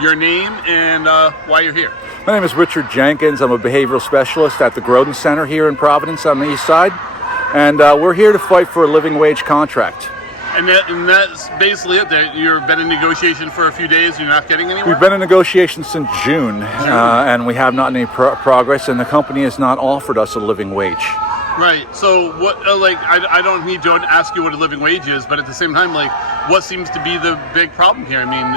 your name and why you're here. My name is Richard Jenkins. I'm a behavioral specialist at the Groden Center here in Providence on the east side. And we're here to fight for a living wage contract. And that's basically it. That you've been in negotiation for a few days. You're not getting anywhere? We've been in negotiation since June. And we have not made any progress, and the company has not offered us a living wage. Right. So what? I don't need to ask you what a living wage is, but at the same time, what seems to be the big problem here? I mean,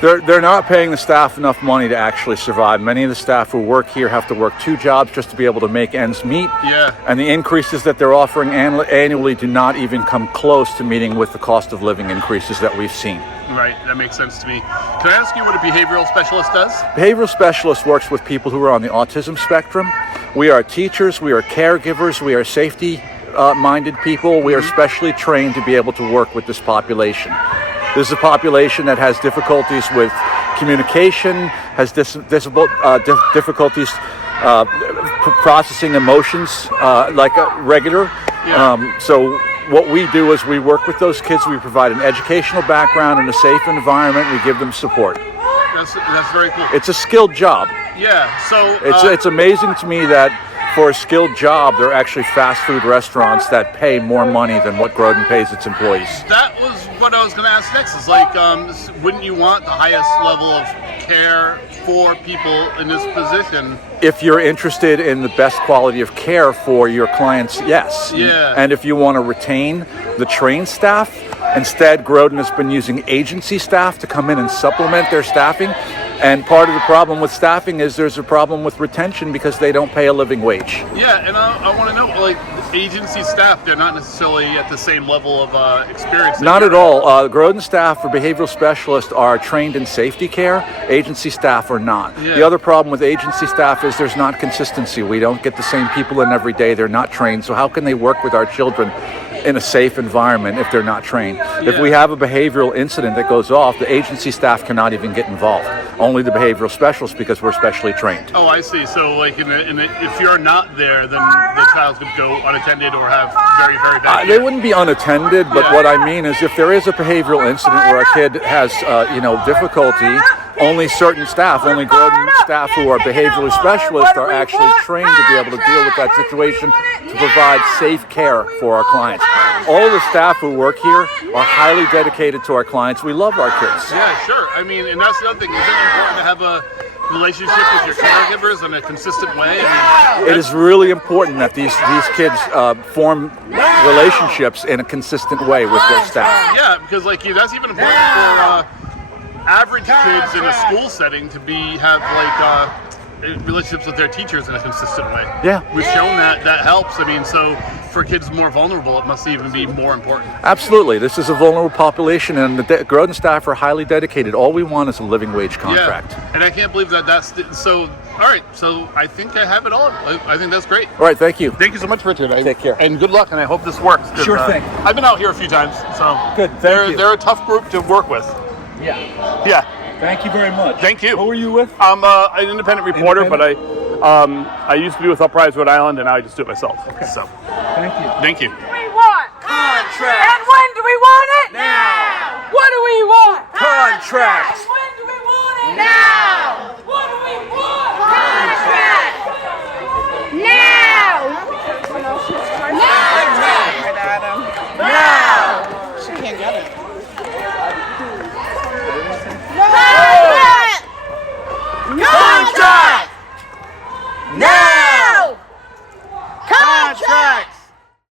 They're not paying the staff enough money to actually survive. Many of the staff who work here have to work 2 jobs just to be able to make ends meet. Yeah. And the increases that they're offering annually do not even come close to meeting with the cost of living increases that we've seen. Right, that makes sense to me. Can I ask you what a behavioral specialist does? Behavioral specialist works with people who are on the autism spectrum. We are teachers, we are caregivers, we are safety-minded people. We are specially trained to be able to work with this population. This is a population that has difficulties with communication, has difficulties processing emotions like a regular. Yeah. So what we do is we work with those kids. We provide an educational background and a safe environment. We give them support. That's very cool. It's a skilled job. Yeah. So it's amazing to me that for a skilled job, there are actually fast food restaurants that pay more money than what Groden pays its employees. That was what I was going to ask next. Is wouldn't you want the highest level of care for people in this position? If you're interested in the best quality of care for your clients, yes. Yeah. And if you want to retain the trained staff, instead Groden has been using agency staff to come in and supplement their staffing. And part of the problem with staffing is there's a problem with retention because they don't pay a living wage. Yeah, and I want to know, agency staff, they're not necessarily at the same level of experience. Not at all. Groden staff for behavioral specialists are trained in safety care. Agency staff are not. Yeah. The other problem with agency staff is there's not consistency. We don't get the same people in every day. They're not trained. So how can they work with our children in a safe environment if they're not trained? Yeah. If we have a behavioral incident that goes off, the agency staff cannot even get involved. Only the behavioral specialists, because we're specially trained. Oh, I see. So if you're not there, then the child's going to go unattended or have very, very bad care. They wouldn't be unattended, but what I mean is if there is a behavioral incident where a kid has difficulty, only certain staff, only Groden staff who are behavioral specialists are actually trained to be able to deal with that situation to provide safe care for our clients. All the staff who work here are highly dedicated to our clients. We love our kids. Yeah, sure. I mean, and that's the other thing. Isn't it important to have a relationship with your caregivers in a consistent way? It is really important that these kids form relationships in a consistent way with their staff. Yeah, because that's even important for average kids in a school setting to have relationships with their teachers in a consistent way. Yeah. We've shown that helps. I mean, so for kids more vulnerable, it must even be more important. Absolutely. This is a vulnerable population, and the Groden staff are highly dedicated. All we want is a living wage contract. Yeah, and I can't believe that's so. All right, so I think I have it all. I think that's great. All right, thank you. Thank you so much, Richard. Take care. And good luck, and I hope this works. Sure thing. I've been out here a few times, so good. Thank you. They're a tough group to work with. Yeah. Thank you very much. Thank you. Who are you with? I'm an independent reporter, but I used to be with Uprise Rhode Island, and now I just do it myself. Okay. So, thank you. Thank you. We want contract.